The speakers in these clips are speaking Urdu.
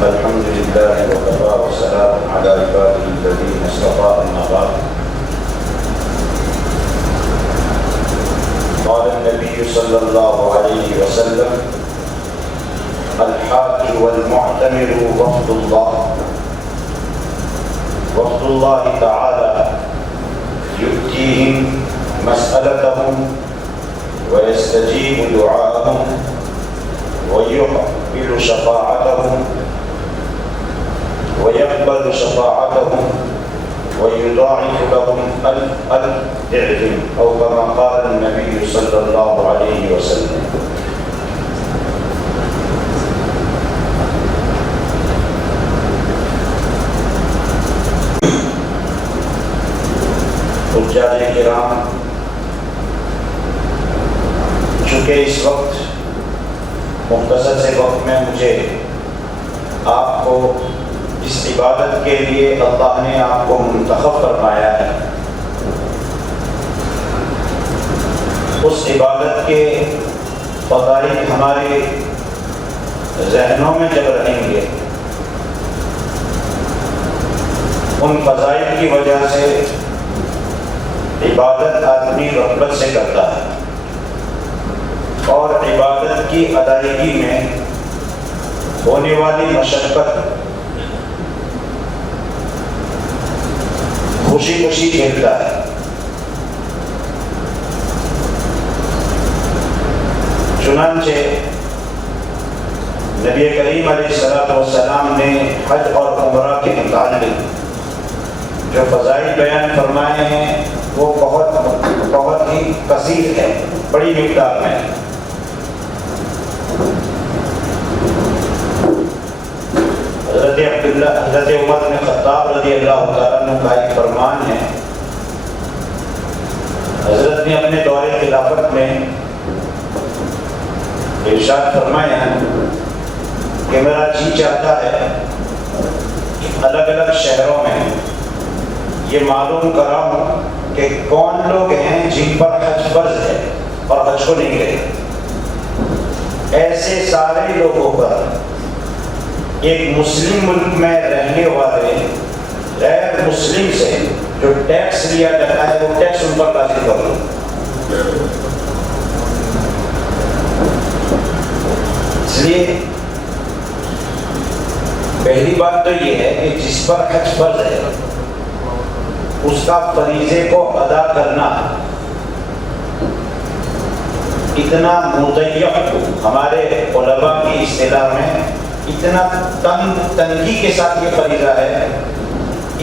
الحمد لله وكفى وسلام على عباده الذين اصطفى أما بعد. قال النبي صلى الله عليه وسلم: الحاج والمعتمر وفد الله تعالى يؤتيهم مسألتهم ويستجيب دعاءهم ويقبل شفاعتهم ويضاعف لهم ألف ضعف أو كما قال النبي صلى الله عليه وسلم. حجاج کرام، چونکہ اس وقت مختصر سے وقت میں مجھے آپ کو جس عبادت کے لیے اللہ نے آپ کو منتخب فرمایا ہے، اس عبادت کے فضائل ہمارے ذہنوں میں جب رہیں گے، ان فضائل کی وجہ سے عبادت آدمی غفلت سے کرتا ہے، اور عبادت کی ادائیگی میں ہونے والی مشقت خوشی خوشی کھیلتا ہے۔ چنانچہ نبی کریم علیہ السلام نے حج اور عمرہ کے متعلق جو فضائل بیان فرمائے ہیں وہ بہت ہی کثیر ہے، بڑی مقدار میں۔ حضرت عمر بن خطاب رضی اللہ تعالیٰ عنہ کا ایک فرمان ہے، حضرت نے اپنے دور خلافت میں ارشاد فرمایا کہ میرا جی چاہتا ہے الگ الگ شہروں میں یہ معلوم کراؤں کہ کون لوگ ہیں جن پر حج فرض ہے اور حج کو نہیں گئے۔ ایسے سارے لوگوں پر ایک مسلم ملک میں رہنے والے غیر مسلم سے جو ٹیکس لیا جاتا ہے وہ ٹیکس ان پر لازم کر لو۔ اس لیے پہلی بات تو یہ ہے کہ جس پر حج فرض ہے اس کا فریضے کو ادا کرنا اتنا مضیق، ہمارے علماء کی اصطلاح میں اتنا تنگی کے ساتھ یہ فریضہ ہے،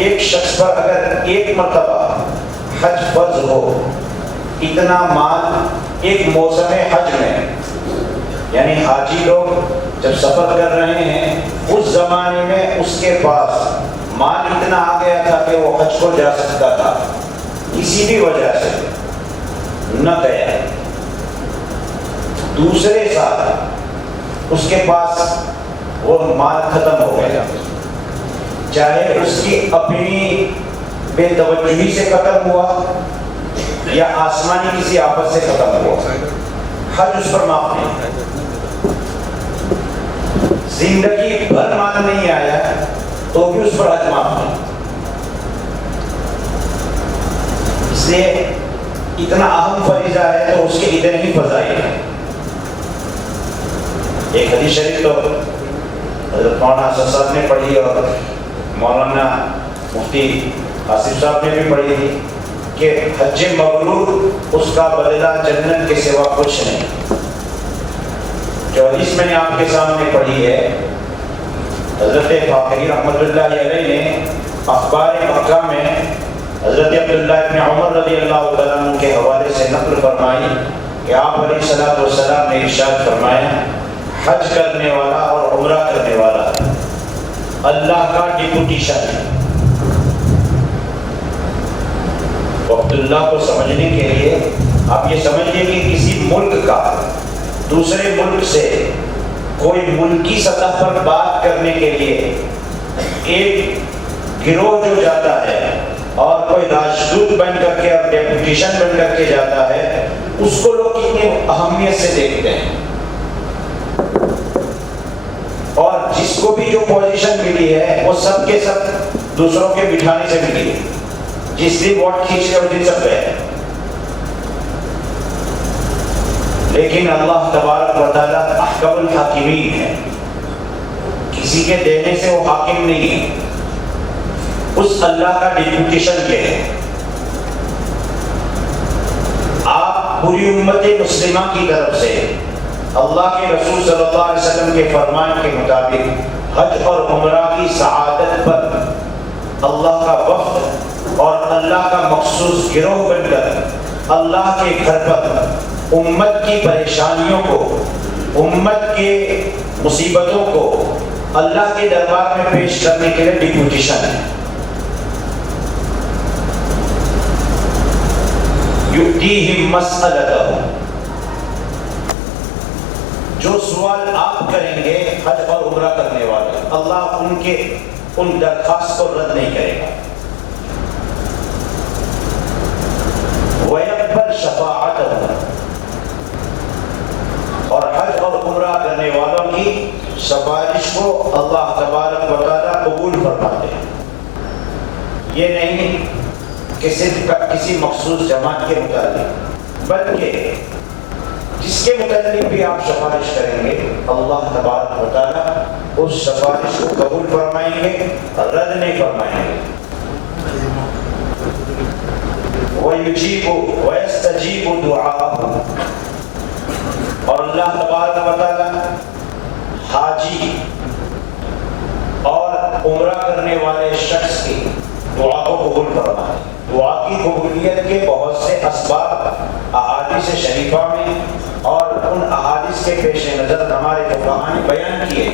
ایک شخص پر اگر ایک مرتبہ حج فرض ہو، اتنا مال ایک موسم حج میں، یعنی حاجی لوگ جب سفر کر رہے ہیں اس زمانے میں اس کے پاس مال اتنا آ گیا تھا کہ وہ حج کو جا سکتا تھا، کسی بھی وجہ سے نہ گیا، دوسرے سال اس کے پاس وہ مال ختم ہو گیا، چاہے اس کی اپنی بے توجہی سے ختم ہوا یا آسمانی کسی آفت سے ختم ہوا، حج اس پر معاف نہیں۔ زندگی بھر مال نہیں آیا تو بھی اس پر حج معاف نہیں۔ اس لیے اتنا اہم فریضہ ہے تو اس کے اتنے ہی فضائل ہیں۔ ایک حدیث شریف تو حضرت مولانا اسد صاحب نے پڑھی اور مولانا مفتی آصف صاحب نے بھی پڑھی تھی کہ حج مبرور اس کا بدلہ جنت کے سوا کچھ نہیں۔ جو حدیث میں نے آپ کے سامنے پڑھی ہے، حضرت فاقری رحمۃ اللہ علیہ نے اخبار مکہ میں حضرت عبداللہ ابن عمر رضی اللہ تعالیٰ عنہ کے حوالے سے نقل فرمائی کہ آپ علیہ السلام نے ارشاد فرمایا، حج کرنے والا اور عمرہ کرنے والا اللہ کا ڈپوٹیشن ہے۔ وقت اللہ کو سمجھنے کے لیے آپ یہ سمجھیے کہ کسی ملک کا دوسرے ملک سے کوئی ملکی سطح پر بات کرنے کے لیے ایک گروہ جو جاتا ہے اور کوئی راجدوت بن کر کے اور ڈیپوٹیشن بن کر کے جاتا ہے، اس کو لوگ کتنی اہمیت سے دیکھتے ہیں، اور جس کو بھی جو پوزیشن ملی ہے وہ سب کے سب دوسروں کے بٹھانے سے ملی ہے، جس دن ووٹ کھینچ کے اس دن سب گئے۔ لیکن اللہ تبارک و تعالیٰ احکم الحاکمین ہے، کسی کے دینے سے وہ حاکم نہیں ہے، اس اللہ کا ڈیپوٹیشن یہ ہے۔ آپ پوری امت مسلمہ کی طرف سے اللہ کے رسول صلی اللہ علیہ وسلم کے فرمان کے مطابق حج اور عمرہ کی سعادت پر اللہ کا وفد اور اللہ کا مخصوص گروہ بن کر اللہ کے گھر پر امت کی پریشانیوں کو، امت کے مصیبتوں کو اللہ کے دربار میں پیش کرنے کے لیے ڈیپوٹیشن ہے۔ یؤتیہم مسئلتہم، جو سوال آپ کریں گے حج اور عمرہ کرنے والے، اللہ ان درخواست کو رد نہیں کرے گا۔ وَيَقْبَلْ شَفَاعَتَهُمْ، اور حج اور عمرہ کرنے والوں کی سفارش کو اللہ تبارک و تعالیٰ قبول فرماتے ہیں۔ یہ نہیں کہ صرف کسی مخصوص جماعت کے متعلق، بلکہ جس کے متعلق بھی آپ سفارش کریں گے اللہ تبارک و تعالیٰ اس سفارش کو قبول فرمائیں گے، رد نہیں فرمائیں گے۔ وَيُجِيبُ وَيَسْتَجِيبُ دُعَاءَهُمْ، اور اللہ تبارک و تعالیٰ حاجی اور عمرہ کرنے والے شخص کی دعا کو قبول فرمائے۔ دعا کی قبولیت کے بہت سے اسباب احادیث شریفہ میں اور ان احادیث کے پیش نظر ہمارے فقہاء نے بیان کیے۔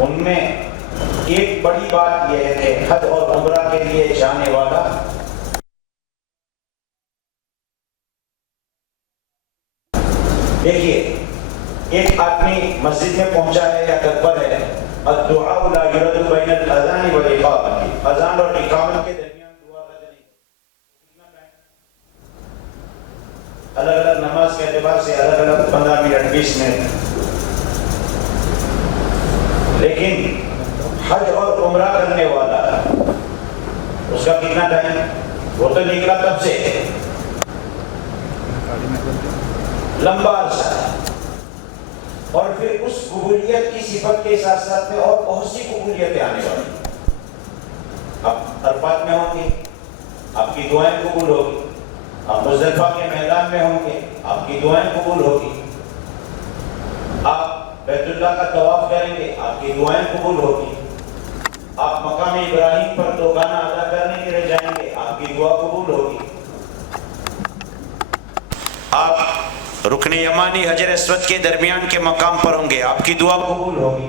ان میں ایک بڑی بات یہ ہے کہ حج اور عمرہ کے لیے جانے والا دیکھیے، ایک آدمی مسجد میں پہنچا ہے یا گھر پر ہے، الدعاء لا يرد بین الاذان والاقامۃ، اذان اور اقامت کے درمیان دعا رد نہیں۔ الگ الگ نماز کے اعتبار سے الگ الگ 15 منٹ 20 منٹ، لیکن حج اور عمرہ کرنے والا اس کا کتنا ٹائم؟ وہ تو نکلا تب سے لمبا عرصہ ہے، اور پھر اس قبولیت کی صفت کے ساتھ ساتھ میں اور بہت سی قبولیتیں آنے والی۔ آپ عرفات میں ہوں گے، آپ کی دعائیں قبول ہوگی، آپ مزدلفہ کے میدان میں ہوں گے، آپ کی دعائیں قبول ہوگی، آپ بیت اللہ کا طواف کریں گے، آپ کی دعائیں قبول ہوگی، آپ مقام ابراہیم پر دوگانہ ادا کرنے کے لیے جائیں گے، آپ کی دعا قبول ہوگی، آپ رکن یمانی حجر اسود کے درمیان کے مقام پر ہوں گے، آپ کی دعا قبول ہوگی،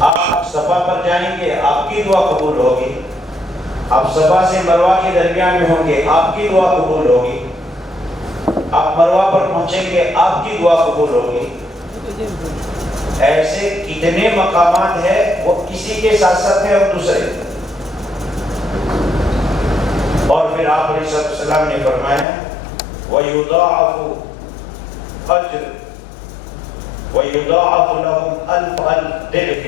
آپ صفا پر جائیں گے، آپ کی دعا قبول ہوگی، آپ صفا سے مروہ کے درمیان میں ہوں گے، آپ کی دعا قبول ہوگی، آپ مروہ پر پہنچیں گے، آپ کی دعا قبول ہوگی۔ ایسے کتنے مقامات ہیں، وہ کسی کے ساتھ ساتھ میں اور دوسرے۔ اور پھر آپ علیہ السلام نے فرمایا وَيُضَاعَفُ أَجْرُ وَيُضَاعَفُ لَهُمْ أَلْفَ ضِعْفٍ،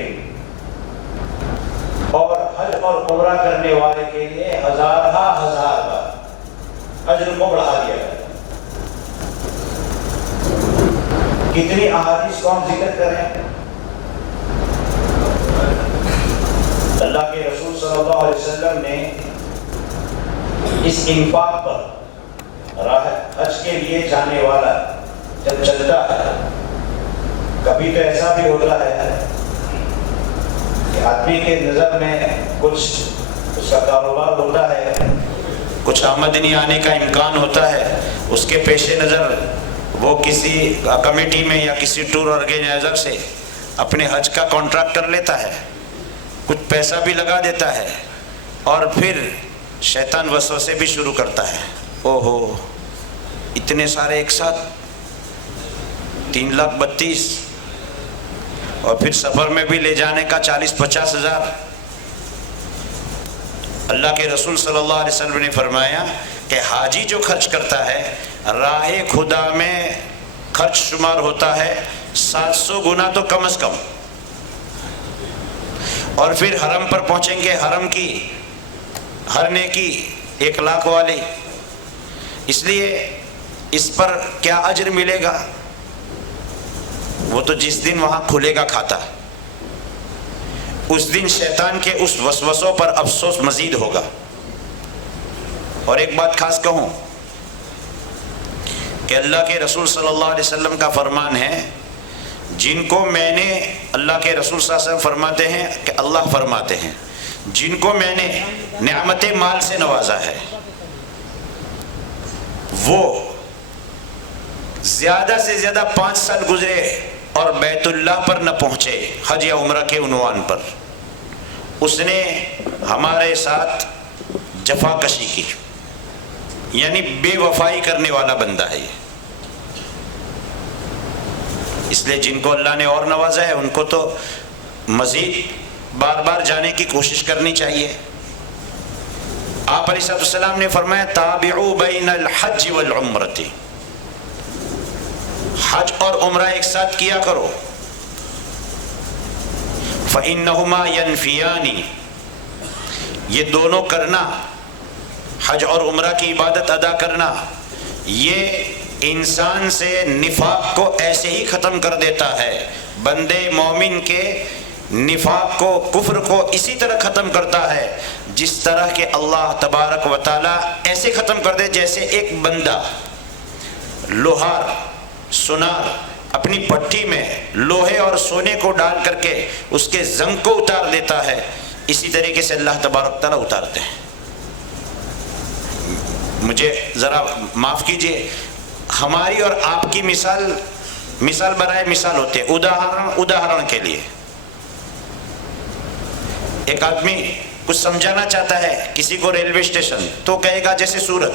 اور حج اور عمرہ کرنے والے کے لیے ہزار بار اجر کو بڑھا دیا گیا۔ کتنی احادیث کو ہم ذکر کریں؟ اللہ کے رسول صلی اللہ علیہ وسلم نے اس انفاق پر راہ حج کے لیے جانے والا جب چلتا ہے، کبھی تو ایسا بھی ہوتا ہے کہ آدمی کے نظر میں کچھ اس کا کاروبار ہوتا ہے، کچھ آمدنی آنے کا امکان ہوتا ہے، اس کے پیش نظر وہ کسی کمیٹی میں یا کسی ٹور آرگینائزر سے اپنے حج کا کانٹریکٹ کر لیتا ہے، کچھ پیسہ بھی لگا دیتا ہے، اور پھر شیطان وسوسے بھی شروع کرتا ہے۔ اوہو، اتنے سارے ایک ساتھ 3,32,000، اور پھر سفر میں بھی لے جانے کا 40-50 ہزار۔ اللہ کے رسول صلی اللہ علیہ وسلم نے فرمایا کہ حاجی جو خرچ کرتا ہے راہ خدا میں خرچ شمار ہوتا ہے 700 گنا تو کم از کم، اور پھر حرم پر پہنچیں گے، حرم کی ہر نیکی 1 لاکھ والی، اس لیے اس پر کیا اجر ملے گا؟ وہ تو جس دن وہاں کھلے گا کھاتا، اس دن شیطان کے اس وسوسوں پر افسوس مزید ہوگا۔ اور ایک بات خاص کہوں کہ اللہ کے رسول صلی اللہ علیہ وسلم کا فرمان ہے، جن کو میں نے، اللہ کے رسول صلی اللہ علیہ وسلم فرماتے ہیں کہ اللہ فرماتے ہیں، جن کو میں نے نعمت مال سے نوازا ہے، وہ زیادہ سے زیادہ 5 سال گزرے اور بیت اللہ پر نہ پہنچے حج یا عمرہ کے عنوان پر، اس نے ہمارے ساتھ جفا کشی کی، یعنی بے وفائی کرنے والا بندہ ہے یہ۔ اس لیے جن کو اللہ نے اور نوازا ہے ان کو تو مزید بار بار جانے کی کوشش کرنی چاہیے۔ آپ علیہ السلام نے فرمایا تابعوا بین الحج والعمرۃ، حج اور عمرہ ایک ساتھ کیا کرو، فإنہما ینفیان، یہ دونوں کرنا، حج اور عمرہ کی عبادت ادا کرنا، یہ انسان سے نفاق کو ایسے ہی ختم کر دیتا ہے۔ بندے مومن کے نفاق کو، کفر کو اسی طرح ختم کرتا ہے جس طرح کہ اللہ تبارک و تعالی ایسے ختم کر دے جیسے ایک بندہ لوہار، سونار اپنی بھٹی میں لوہے اور سونے کو ڈال کر کے اس کے زنگ کو اتار دیتا ہے، اسی طریقے سے اللہ تبارک و تعالی اتارتے ہیں۔ مجھے ذرا معاف کیجئے، ہماری اور آپ کی مثال برائے مثال ہوتے ہیں۔ اداہرن کے لیے ایک آدمی کچھ سمجھانا چاہتا ہے کسی کو ریلوے اسٹیشن، تو کہے گا جیسے سورت،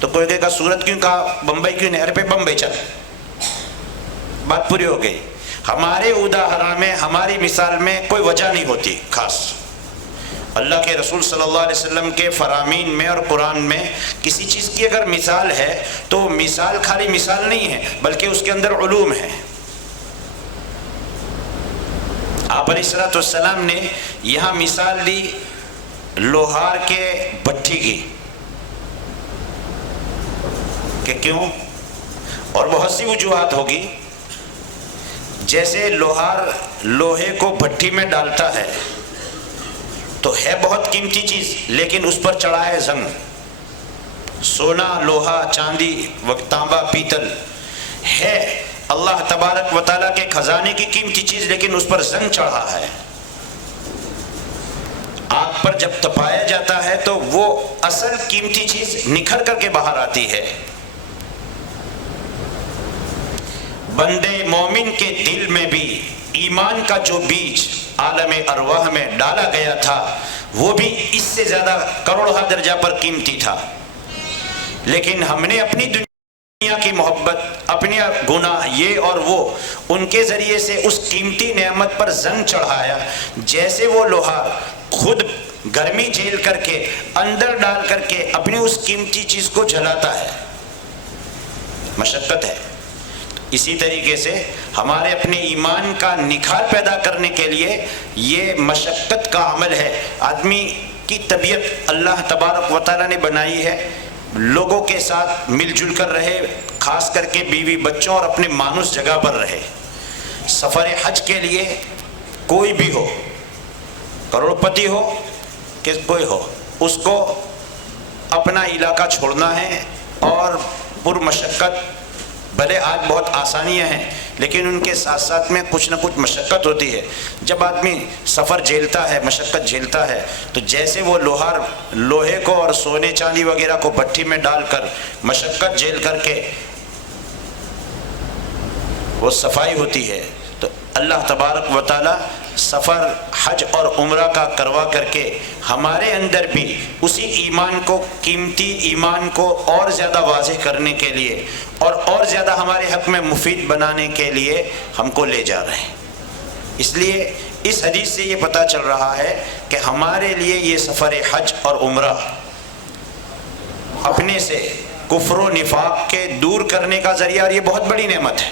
تو کوئی کہے گا سورت کیوں کہا، بمبئی کیوں نہیں، ارے پہ بمبئی چل، بات پوری ہو گئی۔ ہمارے اداہرن میں، ہماری مثال میں کوئی وجہ نہیں ہوتی خاص۔ اللہ کے رسول صلی اللہ علیہ وسلم کے فرامین میں اور قرآن میں کسی چیز کی اگر مثال ہے تو مثال خالی مثال نہیں ہے بلکہ اس کے اندر علوم ہے۔ آپ علیہ السلام نے یہاں مثال دی لوہار کے بھٹی کی، کہ کیوں، اور بہت سی وجوہات ہوگی۔ جیسے لوہار لوہے کو بھٹی میں ڈالتا ہے تو ہے بہت قیمتی چیز، لیکن اس پر چڑھا ہے زنگ، سونا، لوہا، چاندی، تانبا، پیتل ہے اللہ تبارک و تعالیٰ کے خزانے کی قیمتی چیز، لیکن اس پر زنگ چڑھا ہے۔ آگ پر جب تپایا جاتا ہے تو وہ اصل قیمتی چیز نکھر کر کے باہر آتی ہے۔ بندے مومن کے دل میں بھی ایمان کا جو بیج عالم ارواح میں ڈالا گیا تھا وہ بھی اس سے زیادہ کروڑہ درجہ پر قیمتی تھا، لیکن ہم نے اپنی دنیا کی محبت، اپنے گناہ یہ اور وہ، ان کے ذریعے سے اس قیمتی نعمت پر زنگ چڑھایا۔ جیسے وہ لوہار خود گرمی جھیل کر کے اندر ڈال کر کے اپنی اس قیمتی چیز کو جلاتا ہے، مشقت ہے۔ اسی طریقے سے ہمارے اپنے ایمان کا نکھار پیدا کرنے کے لیے یہ مشقت کا عمل ہے۔ آدمی کی طبیعت اللہ تبارک و تعالیٰ نے بنائی ہے، لوگوں کے ساتھ مل جل کر رہے، خاص کر کے بیوی بچوں اور اپنے مانوس جگہ پر رہے۔ سفر حج کے لیے کوئی بھی ہو، کروڑ پتی ہو کہ کوئی ہو، اس کو اپنا علاقہ چھوڑنا ہے، اور پر مشقت، بھلے آج بہت آسانیاں ہیں لیکن ان کے ساتھ ساتھ میں کچھ نہ کچھ مشقت ہوتی ہے۔ جب آدمی سفر جھیلتا ہے، مشقت جھیلتا ہے، تو جیسے وہ لوہار لوہے کو اور سونے چاندی وغیرہ کو بھٹی میں ڈال کر مشقت جھیل کر کے وہ صفائی ہوتی ہے، تو اللہ تبارک و تعالی سفر حج اور عمرہ کا کروا کر کے ہمارے اندر بھی اسی ایمان کو، قیمتی ایمان کو اور زیادہ واضح کرنے کے لیے اور زیادہ ہمارے حق میں مفید بنانے کے لیے ہم کو لے جا رہے ہیں۔ اس لیے اس حدیث سے یہ پتہ چل رہا ہے کہ ہمارے لیے یہ سفر حج اور عمرہ اپنے سے کفر و نفاق کے دور کرنے کا ذریعہ، اور یہ بہت بڑی نعمت ہے۔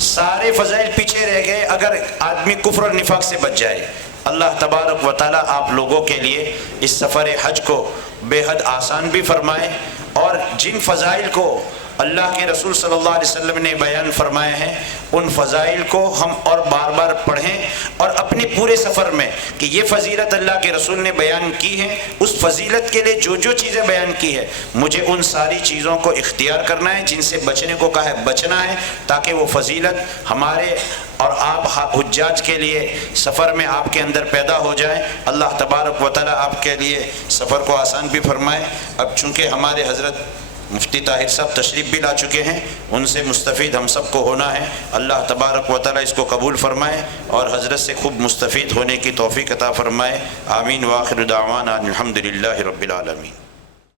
سارے فضائل پیچھے رہ گئے اگر آدمی کفر اور نفاق سے بچ جائے۔ اللہ تبارک و تعالیٰ آپ لوگوں کے لیے اس سفر حج کو بے حد آسان بھی فرمائے، اور جن فضائل کو اللہ کے رسول صلی اللہ علیہ وسلم نے بیان فرمائے ہیں ان فضائل کو ہم اور بار بار پڑھیں، اور اپنے پورے سفر میں کہ یہ فضیلت اللہ کے رسول نے بیان کی ہے، اس فضیلت کے لیے جو جو چیزیں بیان کی ہے مجھے ان ساری چیزوں کو اختیار کرنا ہے، جن سے بچنے کو کہا ہے بچنا ہے، تاکہ وہ فضیلت ہمارے اور آپ حجاج کے لیے سفر میں آپ کے اندر پیدا ہو جائے۔ اللہ تبارک و تعالیٰ آپ کے لیے سفر کو آسان بھی فرمائے۔ اب چونکہ ہمارے حضرت مفتی طاہر صاحب تشریف بھی لا چکے ہیں، ان سے مستفید ہم سب کو ہونا ہے۔ اللہ تبارک و تعالیٰ اس کو قبول فرمائے اور حضرت سے خوب مستفید ہونے کی توفیق عطا فرمائے۔ آمین۔ وآخر دعوانا الحمد للہ رب العالمین۔